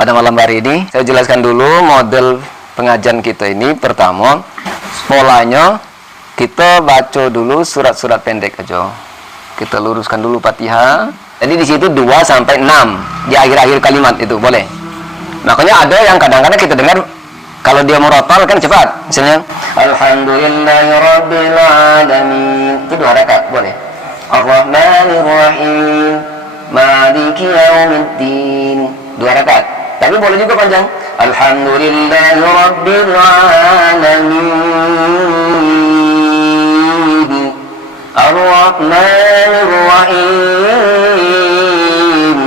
Pada malam hari ini saya jelaskan dulu model pengajian kita ini. Pertama, polanya kita baca dulu surat-surat pendek aja. Kita luruskan dulu Fatihah. Jadi di situ 2 sampai 6 di akhir-akhir kalimat itu boleh. Makanya ada yang kadang-kadang kita dengar kalau dia murotal kan cepat. Misalnya Alhamdulillahirabbil alamin. Itu 2 rakaat boleh. Ar-Rahmanir-Rahim. Maliki yaumiddin. 2 rakaat. Tapi boleh juga panjang. Alhamdulillahirabbil alamin. Ar-Rahmanir-Rahim.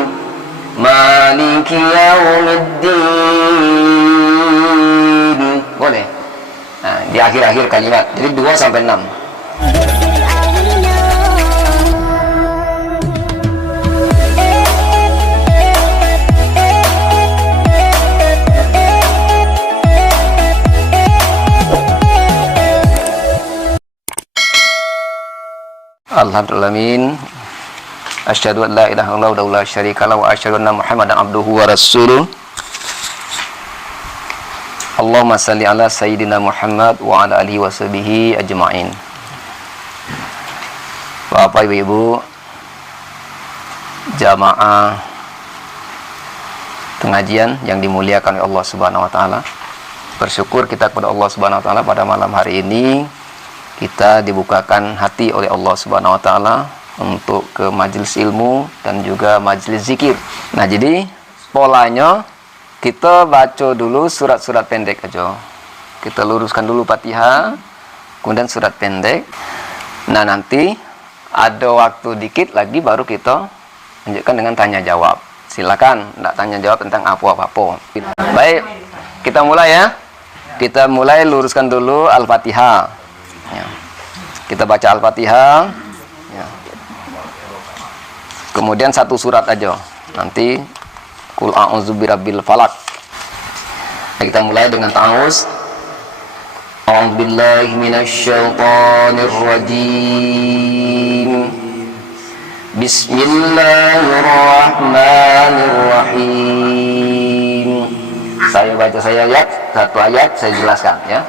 Maliki yaumiddin. Boleh. Nah, di akhir-akhir kalimat. Jadi 2 sampai 6. Alhamdulillah. Asyhadu an la ilaha illallah wa la syarika lahu wa asyhadu anna Muhammadan abduhu wa rasuluh. Allahumma salli ala sayyidina Muhammad wa ala alihi wa sahbihi ajma'in. Bapak Ibu, jamaah pengajian yang dimuliakan oleh Allah Subhanahu wa taala. Bersyukur kita kepada Allah Subhanahu wa taala pada malam hari ini kita dibukakan hati oleh Allah Subhanahu wa taala untuk ke majelis ilmu dan juga majelis zikir. Nah, jadi polanya kita baca dulu surat-surat pendek aja. Kita luruskan dulu Fatihah, kemudian surat pendek. Nah, nanti ada waktu dikit lagi baru kita lanjutkan dengan tanya jawab. Silakan, enggak tanya jawab tentang apa-apa. Baik, kita mulai ya. Kita mulai luruskan dulu Al-Fatihah. Ya. Kita baca Al-Fatihah ya. Kemudian 1 surat aja. Nanti Qul a'udzu birabbil falaq. Kita mulai dengan ta'awuz. A'udzubillahi minasyaitonir rajim. Bismillahirrahmanirrahim. Saya baca ayat, 1 ayat saya jelaskan ya.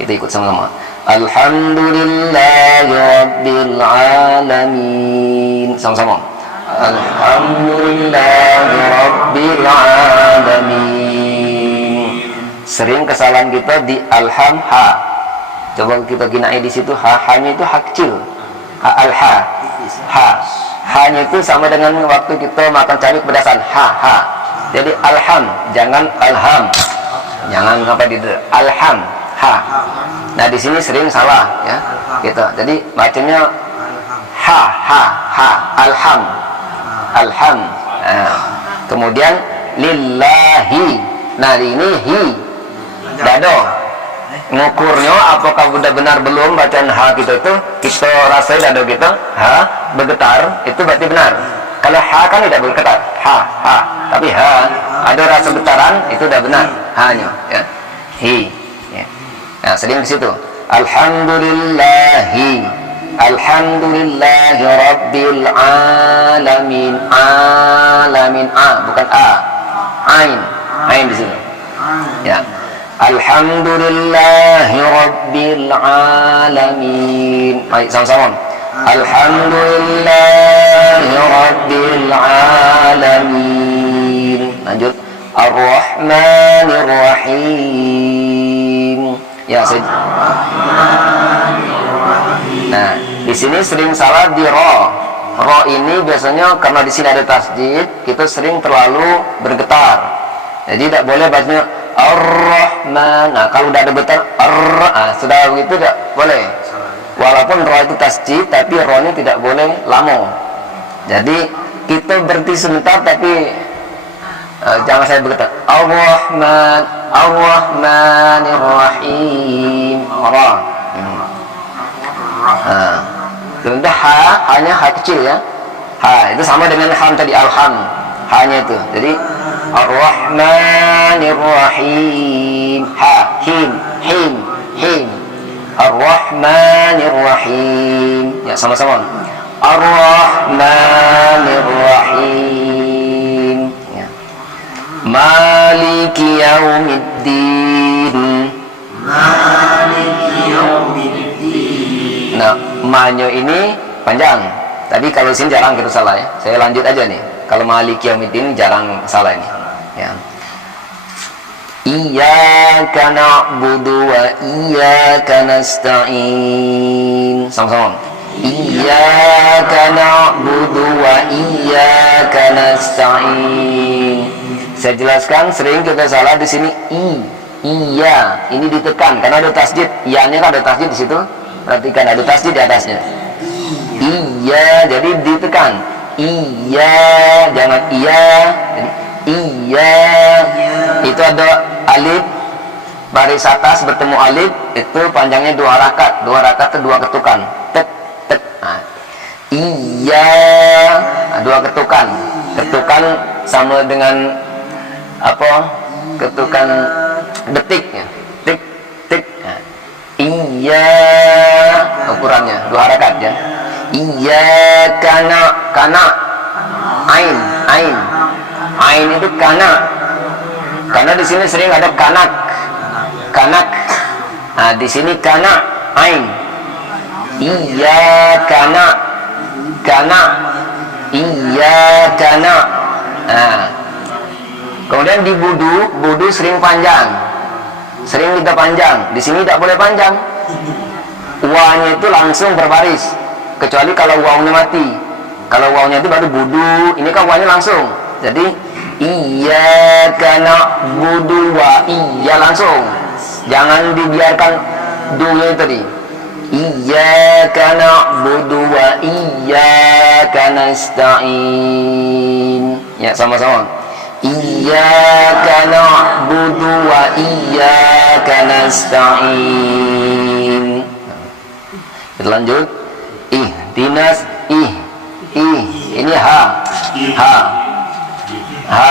Kita ikut sama-sama. Alhamdulillahirabbil alamin. Sama-sama. Alhamdulillahirabbil alamin. Sering kesalahan kita di alham ha. Coba kita ginai di situ ha-nya itu ha kecil. Ha. Ha-nya itu sama dengan waktu kita makan cabai pedasan ha. Jadi alham, jangan alham. Jangan sampai di alham ha. Nah, di sini sering salah ya. Gitu. Jadi bacanya ha alham. Nah, kemudian lillahi. Nah, ini hi. Dado. Ngukurnya apakah sudah benar belum bacaan ha kita itu? Kita rasai dado kita ha bergetar, itu berarti benar. Kalau ha kan tidak bergetar. Ha. Tapi ha ada rasa getaran, itu sudah benar. Ha-nya ya. Hi. Ya. Nah, sering di situ. Alhamdulillahi rabbil alamin. Alamin bukan a. Ain di sini. Ya. Alhamdulillahi rabbil alamin. Baik, sama-sama. Alhamdulillahi rabbil alamin. Lanjut. Ar-Rahmanir Rahim. Ya, nah, di sini sering salah di ro. Ro ini biasanya karena di sini ada tasdid, kita sering terlalu bergetar. Jadi tidak boleh bacanya Ar-Rahman. Nah, kalau udah ada getar sudah begitu tidak boleh. Walaupun ro itu tasdid, tapi ro-nya tidak boleh lama. Jadi kita berhenti sebentar, tapi jangan saya bergetar. Ar-Rahmanir Rahim. Sebentar hanya ha kecil ya. Ha itu sama dengan ham tadi alham. Hanya itu. Jadi Ar-Rahmanir Rahim. Ha him. Ar-Rahmanir Rahim. Ya, sama-sama. Ar-Rahmanir Rahim. Ya. maliki yaumiddin. Nah, ma-nya ini panjang. Tapi kalau sini jarang kita salah ya. Saya lanjut aja nih. Kalau maliki yaumiddin jarang salah ini. Ya. Iyyaka na'budu wa iyyaka nasta'in. Sama-sama. Iyyaka na'budu wa iyyaka nasta'in. Saya jelaskan sering kita salah di sini iya, ini ditekan karena ada tasjid. Iya-nya kan ada tasjid di situ. Perhatikan ada tasjid di atasnya. Iya, jadi ditekan. Iya, jangan iya. Jadi, iya. Itu ada alif baris atas bertemu alif, itu panjangnya 2 harakat. 2 harakat itu 2 ketukan. Tek tek. Nah, iya. Nah, 2 ketukan. Ketukan sama dengan apa? Ketukan detiknya. Tik tik. Nah, iya. Ukurannya 2 harakat ya. Iya kana ain itu kana. Karena di sini sering ada kanak. Nah, di sini kana ain. Iya kana. Iya kana. Nah, kemudian di budu sering panjang. Sering kita panjang. Di sini tidak boleh panjang. Wa-nya itu langsung berbaris. Kecuali kalau wawnya mati. Kalau wawnya itu baru budu. Ini kan wa-nya langsung. Jadi iyyaka na'budu wa iya langsung. Jangan dibiarkan dunya tadi. Iyyaka na'budu wa iyyaka nasta'in. Ya, sama-sama. Iyyaka na'budu wa iyyaka nasta'in. Kita lanjut. Dinas ini ha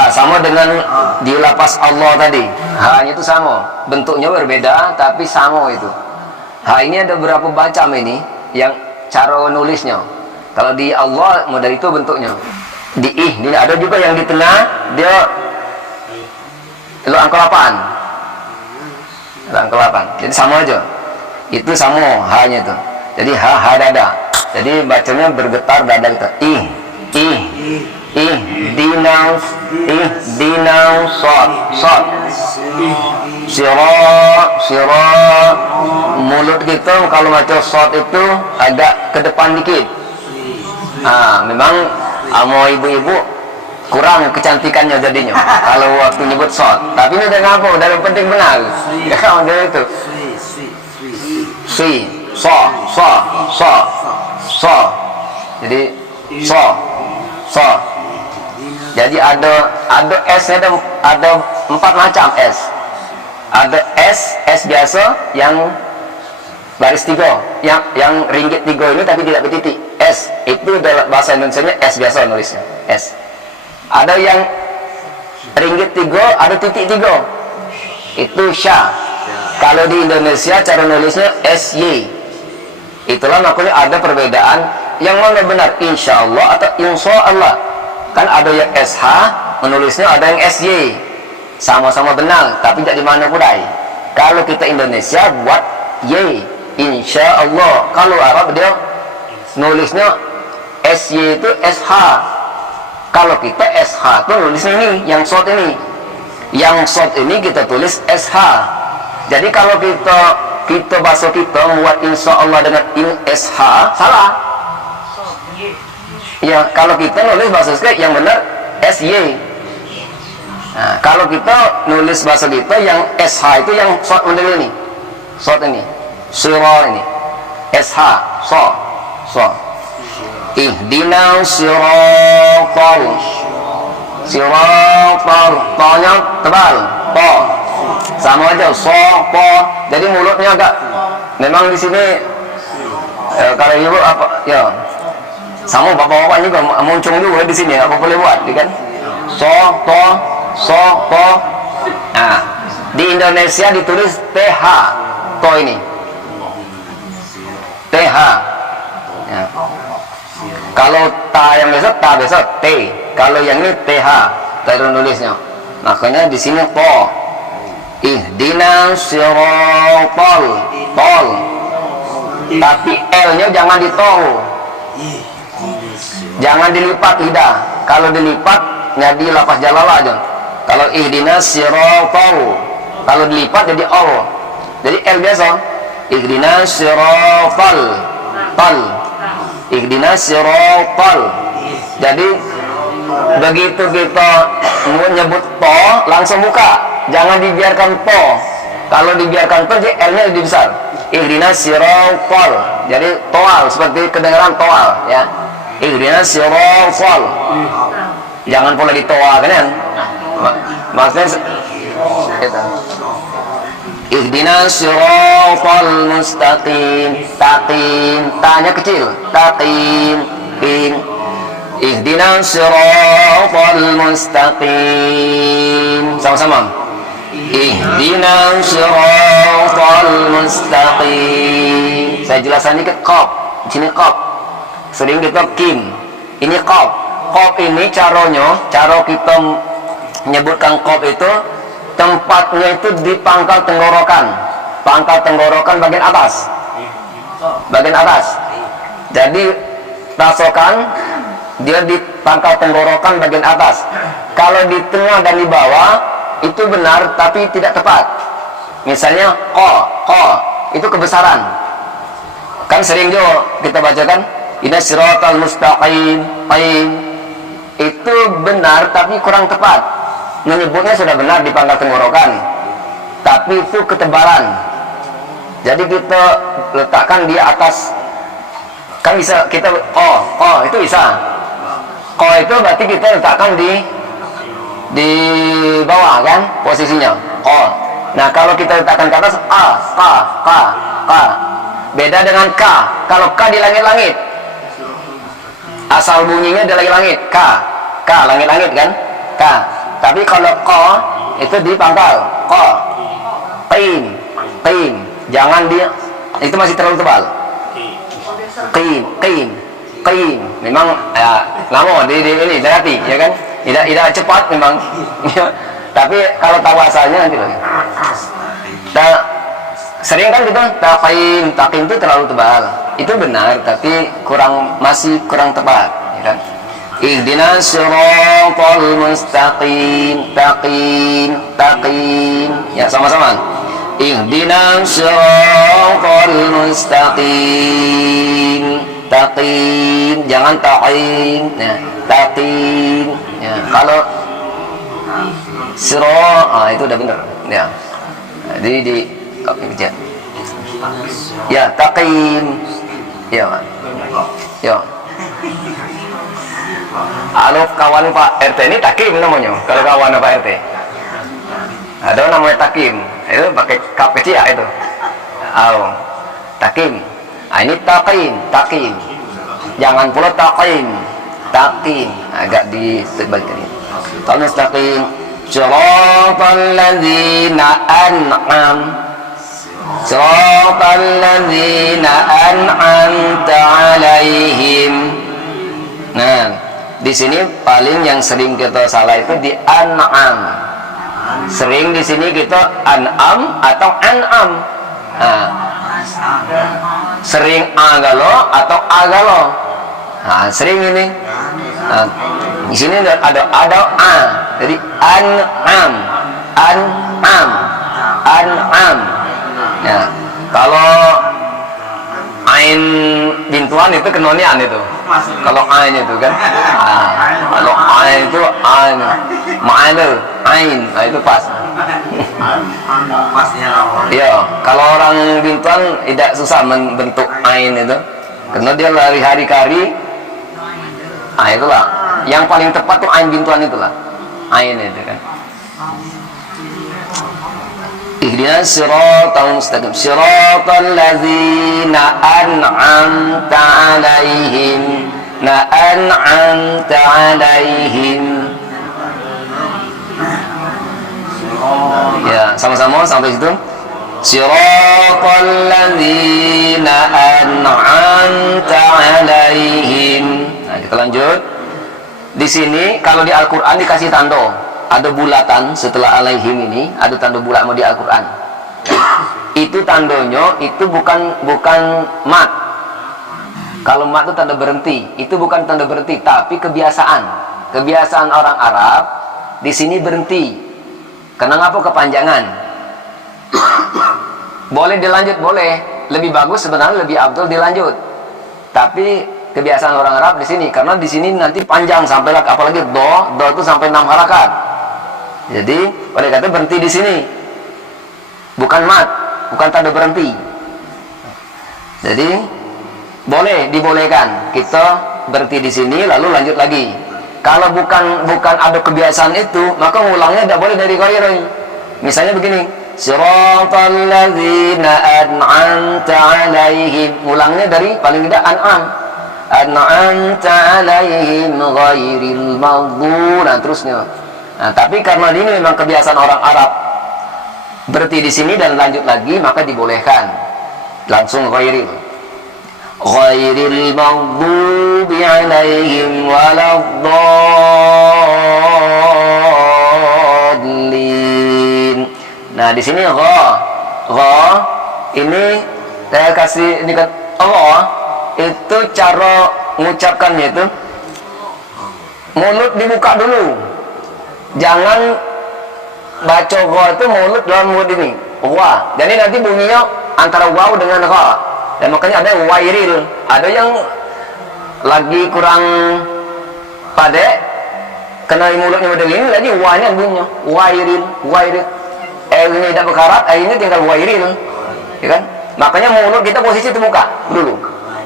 sama dengan di lapas Allah tadi. Ha-nya itu sama, bentuknya berbeda tapi sama itu. Ha ini ada berapa macam ini yang cara nulisnya. Kalau di Allah model itu bentuknya. Di ini ada juga yang di tengah dia angka 8. Angka 8. Jadi sama aja. Itu sama ha-nya itu. Jadi ha dada. Jadi bacanya bergetar dada kita. Dinau sod. Siro mulut kita kalau baca sod itu agak ke depan dikit. Memang mau ibu-ibu kurang kecantikannya jadinya kalau waktu nyebut sod. Tapi ini udah ngapa, udah yang penting benar. Ya kan itu. So. Jadi so. Jadi ada S nya ada 4 macam S. Ada S biasa yang baris 3, yang ringgit 3 ini tapi tidak bertitik. S itu dalam bahasa Indonesianya S biasa nulisnya. S. Ada yang ringgit 3 ada titik 3. Itu sya. Kalau di Indonesia cara nulisnya SY. Itulah makanya ada perbedaan yang mana benar, insya Allah atau insya Allah. Kan ada yang SH menulisnya, ada yang SY. Sama-sama benar tapi tidak di mana pudai. Kalau kita Indonesia buat Y, insya Allah. Kalau Arab dia nulisnya SY itu SH. Kalau kita SH itu nulisnya ini, yang short ini. Yang short ini kita tulis SH. Jadi kalau kita bahasa kita membuat insya Allah dengan SH salah. Ya, kalau kita nulis bahasa kita yang benar SY. Nah, kalau kita nulis bahasa kita yang SH itu yang short model ini. Short ini. Sira ini. SH, so. Ihdinas siratal. Siratal, to-nya tebal. To. Sama aja so, po. Jadi mulutnya agak memang di sini kalau ibu apa ya sama bapak-bapak juga muncung juga di sini, apa boleh buat kan? So, to. Nah, di Indonesia ditulis TH, to ini. TH. Ya. Kalau ta yang biasa T. Kalau yang ini TH, cara nulisnya. Makanya di sini to. Ihdinas siratal, tol. Tapi L-nya jangan ditol. Jangan dilipat lidah. Kalau dilipat jadi lafaz jalalah aja. Kalau ihdinas siratal, kalau dilipat jadi ol. Jadi L biasa. Ihdinas siratal, tal. Ihdinas siratal. Jadi begitu kita menyebut to langsung buka, jangan dibiarkan to. Kalau dibiarkan to jadi L-nya lebih besar. Ihdinas siratal, jadi toal, seperti kedengaran toal ya. Ihdinas siratal, jangan pula ditoa kan. Maksudnya kita ihdinas siratal mustaqim, taqim, tanya kecil, taqim, qim. Ihdinas siratal mustaqim, sama-sama. Ihdinas siratal mustaqim. Saya jelaskan dikit qaf. Di sini qaf. Sering kita kim. Ini qaf. Qaf ini cara kita menyebutkan qaf itu tempatnya itu di pangkal tenggorokan. Pangkal tenggorokan bagian atas. Bagian atas. Jadi rasokan dia di pangkal tenggorokan bagian atas. Kalau di tengah dan di bawah itu benar tapi tidak tepat. Misalnya ko itu kebesaran. Kan sering juga kita bacakan Ihdinas siratal mustaqim, itu benar tapi kurang tepat. Menyebutnya sudah benar di pangkal tenggorokan, tapi itu ketebalan. Jadi kita letakkan di atas. Kan bisa kita itu bisa. Ko itu berarti kita letakkan di bawah kan posisinya. Nah kalau kita letakkan ke atas k. Beda dengan k. Kalau k di langit-langit, asal bunyinya di langit-langit. K langit-langit kan. K. Tapi kalau ko itu di pangkal. Qim. Jangan dia, itu masih terlalu tebal. Qim. Memang ya, lama di ini berarti ya kan. Tidak cepat memang. Tapi kalau tahu asalnya nanti lagi. Sering kan kita taqim itu terlalu tebal. Itu benar tapi masih kurang tepat ya kan. Ihdinas siratal mustaqim, taqim. Ya sama-sama. Ihdinas siratal mustaqim, taqim, jangan taqim. Ya, taqim. Ya, kalau itu udah benar. Ya. Jadi di ya taqim. Ya. Halo kawan Pak RT ini takim namanya. Kalau kawan Pak RT ada namanya takim, itu pakai kap kecil ya itu. Takim. Ini takim. Jangan pula takim. Agak disebalkan. Kalau mustaqim, siratal ladzina an'amta 'alaihim. Nah, di sini paling yang sering kita salah itu di an'am. Sering di sini kita an'am atau an'am. Nah, sering agalo atau agalo. Nah, sering ini. Nah, di sini ada a. Jadi an'am. Ya, kalau ain bintuan itu kenonian itu. Kalau ain itu kan. Kalau ain itu ain, itu pas. Iya, kalau orang bintuan tidak susah membentuk ain itu. Karena dia lari hari-hari. Itulah. Yang paling tepat tuh ain bintuan itulah. Ain itu kan. Ihdinas siratal mustaqim, siratal ladzina an'amta 'alaihim, Ya, sama-sama sampai situ. Siratal ladzina an'amta 'alaihim. Nah, kita lanjut. Di sini kalau di Al-Qur'an dikasih tanda. ada bulatan setelah alaihim ini, ada tanda bulat di Al-Quran. Itu tandanya itu bukan mat. Kalau mat itu tanda berhenti, itu bukan tanda berhenti, tapi kebiasaan. Kebiasaan orang Arab di sini berhenti. Kenapa kepanjangan? Boleh dilanjut, boleh. Lebih bagus sebenarnya, lebih abdul dilanjut. Tapi kebiasaan orang Arab di sini, karena di sini nanti panjang sampai apalagi do itu sampai 6 harakat. Jadi oleh kata berhenti di sini. Bukan mat, bukan tanda berhenti. Jadi dibolehkan kita berhenti di sini lalu lanjut lagi. Kalau bukan ada kebiasaan itu, maka ngulangnya tidak boleh dari ghairi. Misalnya begini, siratal ladzina an'amta 'alaihim, ngulangnya dari paling tidak an'amta 'alaihim ghairil maghdubi, nah terusnya. Nah, tapi karena ini memang kebiasaan orang Arab berhenti di sini dan lanjut lagi, maka dibolehkan langsung ghairil maghdubi 'alaihim waladdallin. Nah, di sini gha ini saya kasih ini kan Allah itu cara mengucapkannya itu mulut dibuka dulu. Jangan baca gha itu mulut dalam mulut ini. Gha. Jadi nanti bunyinya antara waw dengan gha. Dan makanya ada wairil, ada yang lagi kurang pada kena mulutnya model ini lagi wanya bunyinya wairil. Ini tidak berkarat, ini tinggal wairil, ya kan? Makanya mulut kita posisi terbuka dulu.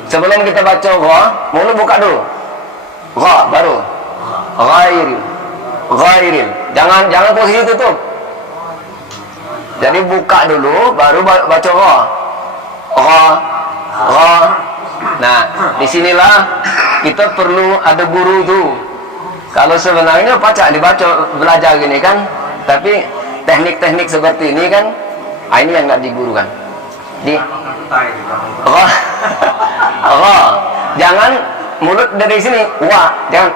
Sebelum kita baca gha, mulut buka dulu. Gha baru ghairil. Jangan posisi tutup. Jadi buka dulu baru baca gha. Nah, disinilah kita perlu ada guru tuh. Kalau sebenarnya pacak dibaca belajar gini kan, tapi teknik-teknik seperti ini kan, ini yang nggak digurukan. Jangan mulut dari sini, jangan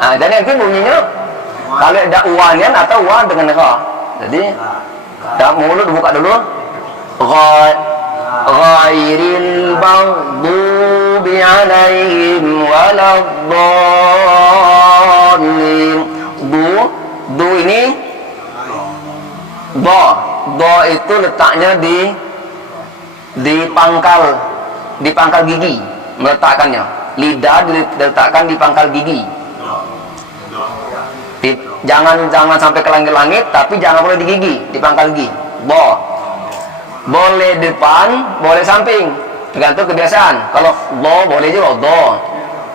Nah, jadi nanti bunyinya kalau ada uanian atau dengan jadi mulut buka dulu. Ghairil maghdubi 'alaihim waladdallin. Du ini do itu letaknya di pangkal gigi, meletakkannya. Lidah diletakkan di pangkal gigi. Jangan sampai ke langit-langit, tapi jangan boleh di gigi, di pangkal gigi. Boleh depan, boleh samping, tergantung kebiasaan. Kalau do boleh juga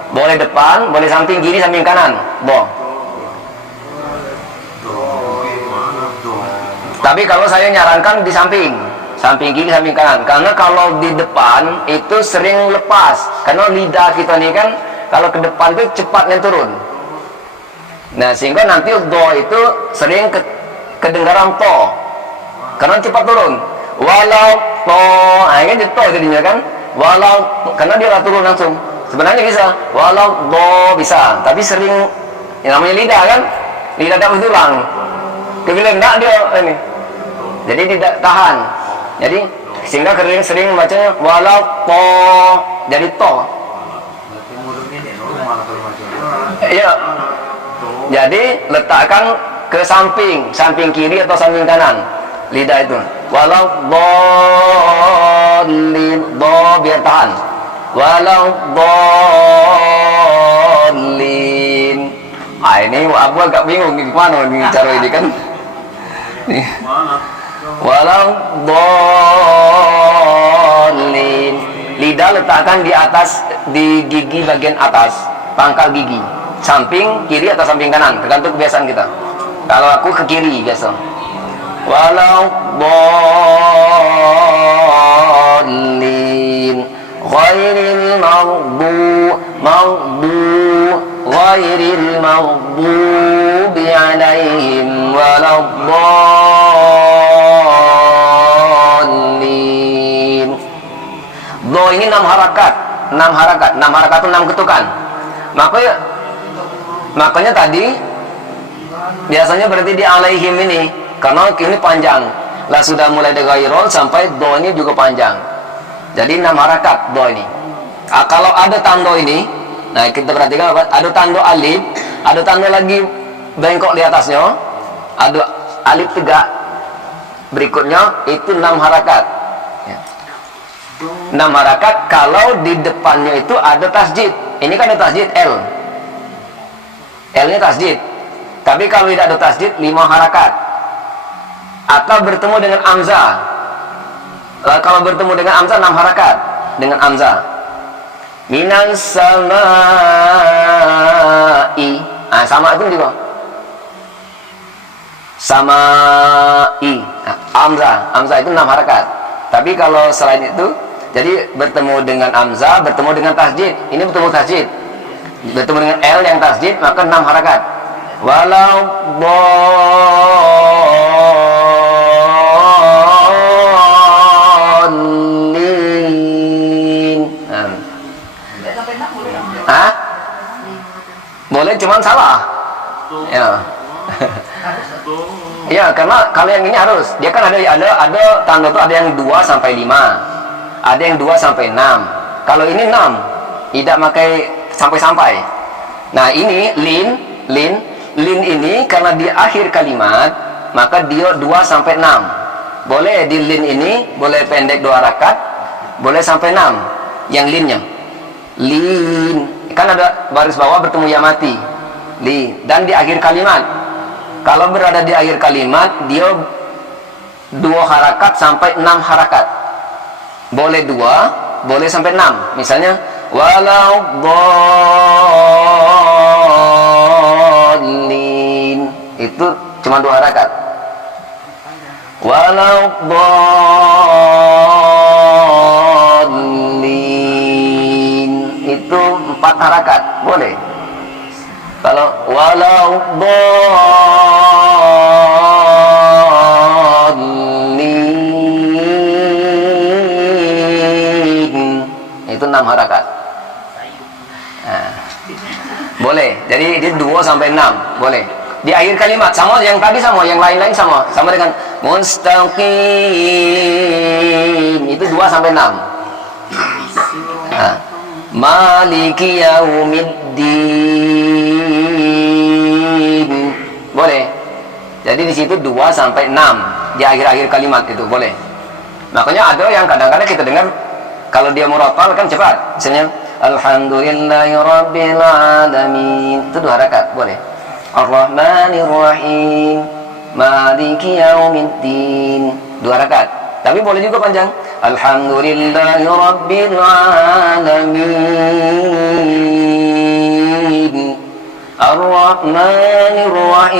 boleh depan, boleh samping kiri, samping kanan. Tapi kalau saya nyarankan di samping kiri, samping kanan, karena kalau di depan itu sering lepas, karena lidah kita ini kan kalau ke depan itu cepatnya turun. Nah, sehingga nanti do itu sering kedengaran to, karena cepat turun. Walau to, ini to jadinya kan. Walau, karena dia turun langsung. Sebenarnya bisa. Walau do bisa, tapi sering yang namanya lidah kan, lidah dapat tulang. Kemudian enggak dia ini. Jadi tidak tahan. Jadi sehingga sering bacanya walau to, jadi to. Iya. Jadi letakkan ke samping kiri atau samping kanan lidah itu. Walau dallin, do biar tahan. Walau dallin. Ini Abu agak bingung gimana nih cara ini kan. Nih. Walau dallin. Lidah letakkan di atas, di gigi bagian atas, pangkal gigi. Samping kiri atau samping kanan, tergantung kebiasaan kita. Kalau aku ke kiri biasa. Walau dallin ghairil maghdubi 'alaihim waladdallin. Do ini 6 harakat, 6 harakat itu 6 ketukan. Maka Makanya tadi biasanya berarti di alaihim ini, karena ini panjang. Lah sudah mulai dari ghairun sampai do ini juga panjang. Jadi 6 harakat do ini. Kalau ada tanda ini, nah kita perhatikan apa? Ada tanda alif, ada tanda lagi bengkok di atasnya, ada alif tegak. Berikutnya itu 6 harakat. 6 harakat kalau di depannya itu ada tasjid. Ini kan ada tasjid L. L-nya tasjid. Tapi kalau tidak ada tasjid 5 harakat. Atau bertemu dengan amzah. Kalau bertemu dengan amzah 6 harakat dengan amzah. Minas samai. Nah, sama itu juga. Samai. Nah, amzah itu 6 harakat. Tapi kalau selain itu, jadi bertemu dengan amzah, bertemu dengan tasjid. Ini bertemu tasjid. Bertemu dengan L yang tasjid, maka 6 harakat. Walau bolin. Hah? Boleh, cuman salah. Ya. Ya, karena kalau yang ini harus, dia kan ada tanda tuh ada yang 2 sampai 5. Ada yang 2 sampai 6. Kalau ini 6, tidak pakai sampai-sampai. Nah, ini lin ini karena di akhir kalimat, maka dia 2 sampai 6. Boleh di lin ini, boleh pendek 2 rakaat, boleh sampai 6. Yang linnya. Lin, kan ada baris bawah bertemu ya mati. Lin, dan di akhir kalimat. Kalau berada di akhir kalimat, dia 2 harakat sampai 6 harakat. Boleh 2, boleh sampai 6. Misalnya, walau dhalin. Itu cuma 2 harakat. Walau dhalin. Itu 4 harakat. Boleh. Kalau walau dhalin, itu 6 harakat. Nah, boleh. Jadi dia 2 sampai 6, boleh. Di akhir kalimat sama yang tadi, sama yang lain-lain sama dengan mustaqim. Itu 2 sampai 6. Nah, maliki yaumiddin. Boleh. Jadi di situ 2 sampai 6 di akhir-akhir kalimat itu boleh. Makanya ada yang kadang-kadang kita dengar kalau dia murafal kan cepat. Misalnya alhamdulillahirabbil alamin. Itu 2 rakaat, boleh. Ar-Rahmanir Rahim. Maliki yaumiddin. 2 rakaat. Tapi boleh juga panjang. Alhamdulillahirabbil alamin. Ar-Rahmanir Rahim.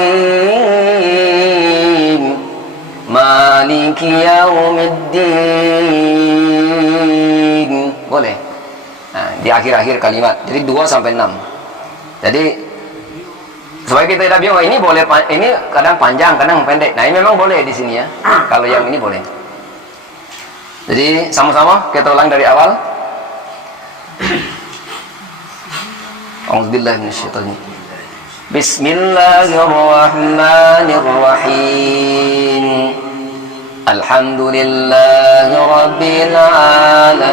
Maliki yaumiddin. Boleh. Nah, di akhir-akhir kalimat. Jadi 2 sampai 6. Jadi supaya kita tidak bingung, ini boleh, ini kadang panjang, kadang pendek. Nah, ini memang boleh di sini ya. Kalau yang ini boleh. Jadi sama-sama kita ulang dari awal. A'udzubillahi minasyaitonir rajim. Bismillahirrahmanirrahim. Alhamdulillahirabbil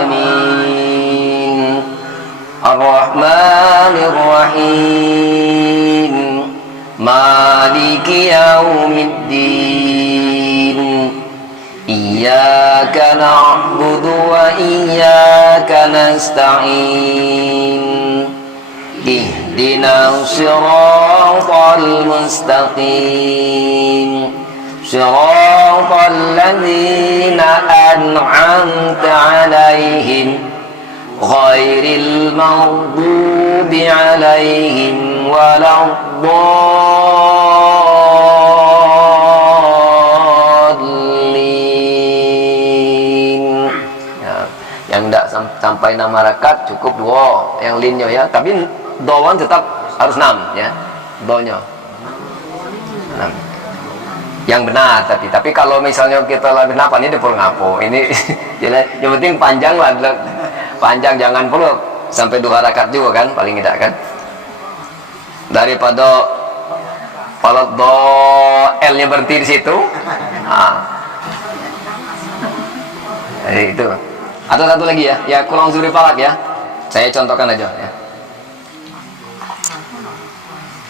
alamin. Ar-Rahmanir Rahim. Maliki yaumiddin. Iyyaka na'budu wa iyyaka nasta'in. Ihdinas siratal mustaqim. Siratal ladzina an'amta 'alaihim ghairil maghdubi 'alaihim waladdallin. Yang tidak sampai 6 rakaat cukup 2 yang linnya ya, tapi doan tetap harus 6 ya, donya 6 yang benar. Tapi kalau misalnya kita lebih napa ini depur ngapo ini yang penting panjang lah, panjang, jangan perlu sampai 2 rakaat juga kan paling tidak kan. daripada kalau L-nya berhenti di situ. Jadi itu. Atau satu lagi ya, ya Qul a'udzu birabbil falaq ya. Saya contohkan aja ya.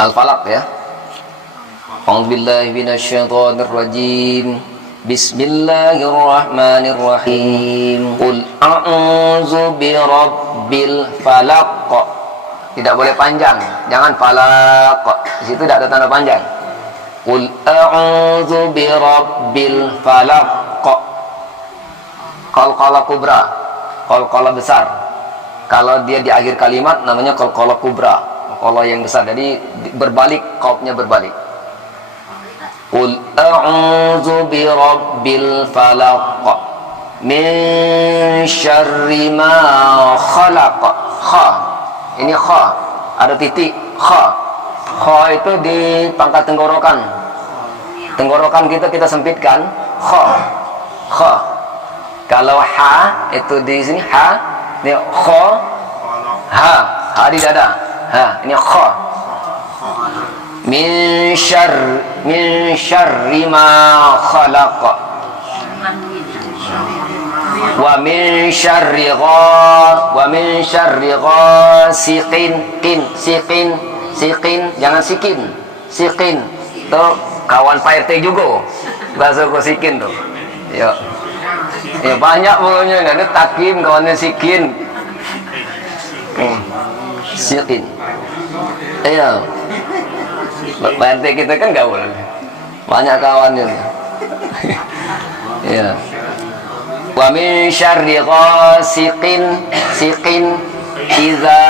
Al-Falaq ya. A'udzubillahi minasyaitonirrajim. Bismillahirrahmanirrahim. Qul a'udzu birabbil falaq. Tidak boleh panjang, jangan falaq. Di situ tidak ada tanda panjang. Qul a'udzu birabbil falaq. Qalqalah kubra, qalqalah besar. Kalau dia di akhir kalimat namanya qalqalah kubra, qalqalah yang besar. Jadi berbalik, qaufnya berbalik. Qul a'udzu birabbil falaq min syarri ma khalaq. Kha. Ini kha. Ada titik kha. Kha itu di pangkat tenggorokan. Tenggorokan kita sempitkan. Kha. Kha. Kalau ha itu di sini ha, ini kha, ha, ha di dada, ha, ini kha. Min syarri ma khalaq. Wa min syarri ghasiqin, siqin, jangan sikin, siqin. Tuh kawan Pak RT juga. Bahasa sikin tuh. Ya. Ya banyak pokoknya, ada takim kawannya sikin. Sikin. Iya. Pak RT kita kan gaul. Banyak kawannya. Iya. Wa min syarri ghasiqin, siqin idza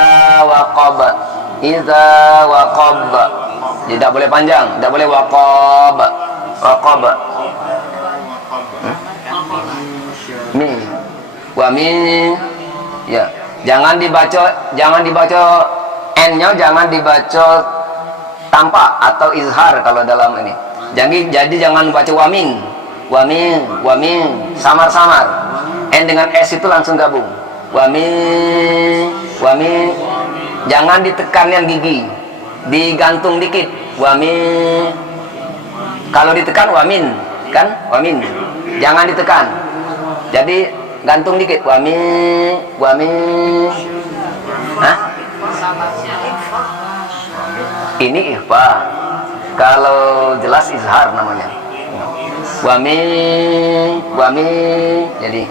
waqab. Tidak boleh panjang, tidak boleh waqab. Wa min ya, jangan dibaca n-nya jangan dibaca tanpa atau izhar kalau dalam ini. Jadi jangan baca wamin, samar-samar. N dengan S itu langsung gabung. Wamin, jangan ditekan yang gigi, digantung dikit. Wamin, kalau ditekan wamin, kan wamin, jangan ditekan. Jadi gantung dikit. Wamin. Hah? Ini ikhfa. Kalau jelas izhar namanya. Wamin. Jadi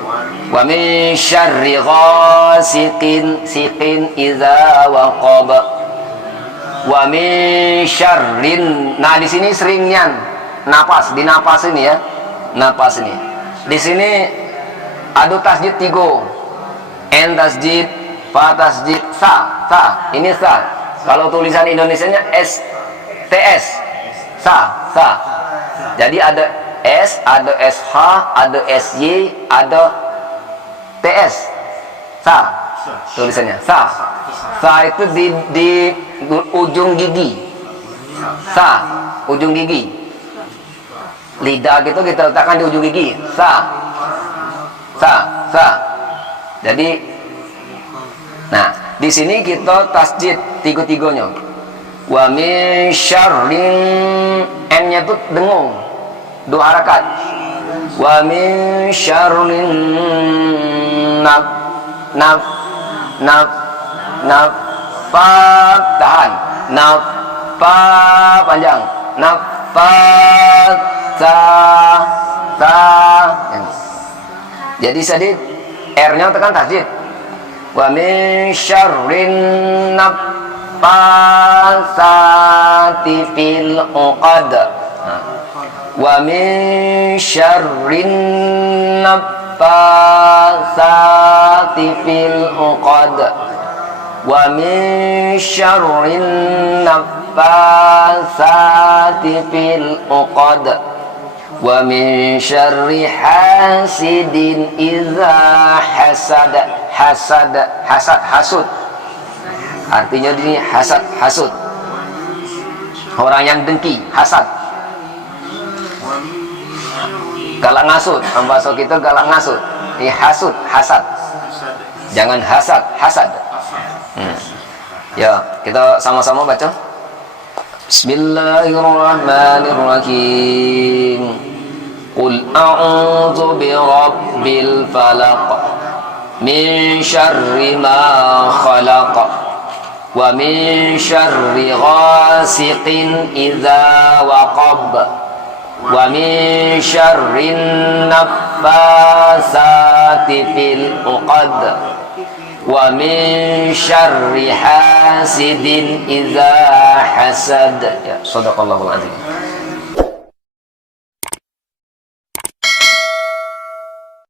wamin syarri ghasiqin, siqin idza waqab. Wamin syarrin. Nah, di sini seringnya napas, di napas ini ya. Napas ini. Di sini ada tasjid 3. N tasjid, fa tasjid, sa. Ini sa. Kalau tulisan Indonesianya STS. Sa. Jadi ada S, ada SH, ada SY, ada TS. Sa. Tulisannya sa. Sa itu di ujung gigi. Sa, ujung gigi. Lidah gitu kita letakkan di ujung gigi. Sa. Jadi, nah di sini kita tasjid 3-3-nya. Wa min syarrin, n-nya tuh dengung, 2 harakat. Wa min syarrin nafat, tahan, nafat panjang, nafat jadi sedih R-nya tekan tasjid. Wa min syarrin naffasati fil 'uqad. Wa min syarrin naffasati fil 'uqad. Wa min syarrin naffasati fil 'uqad. Wa min syarri hasidin idza hasud. Artinya ini hasud. Orang yang dengki, hasad. Galak ngasut, bahasa kita galak ngasut. Ini hasad. Jangan hasad. Ya, kita sama-sama baca. Bismillahirrahmanirrahim. Qul a'udzu birabbil falaq min syarri ma khalaq wa min syarri ghasiqin idza waqab wa min syarrin naffasati fil uqad wa min syarri hasidin idza hasad. Ya, shadaqallahul azim.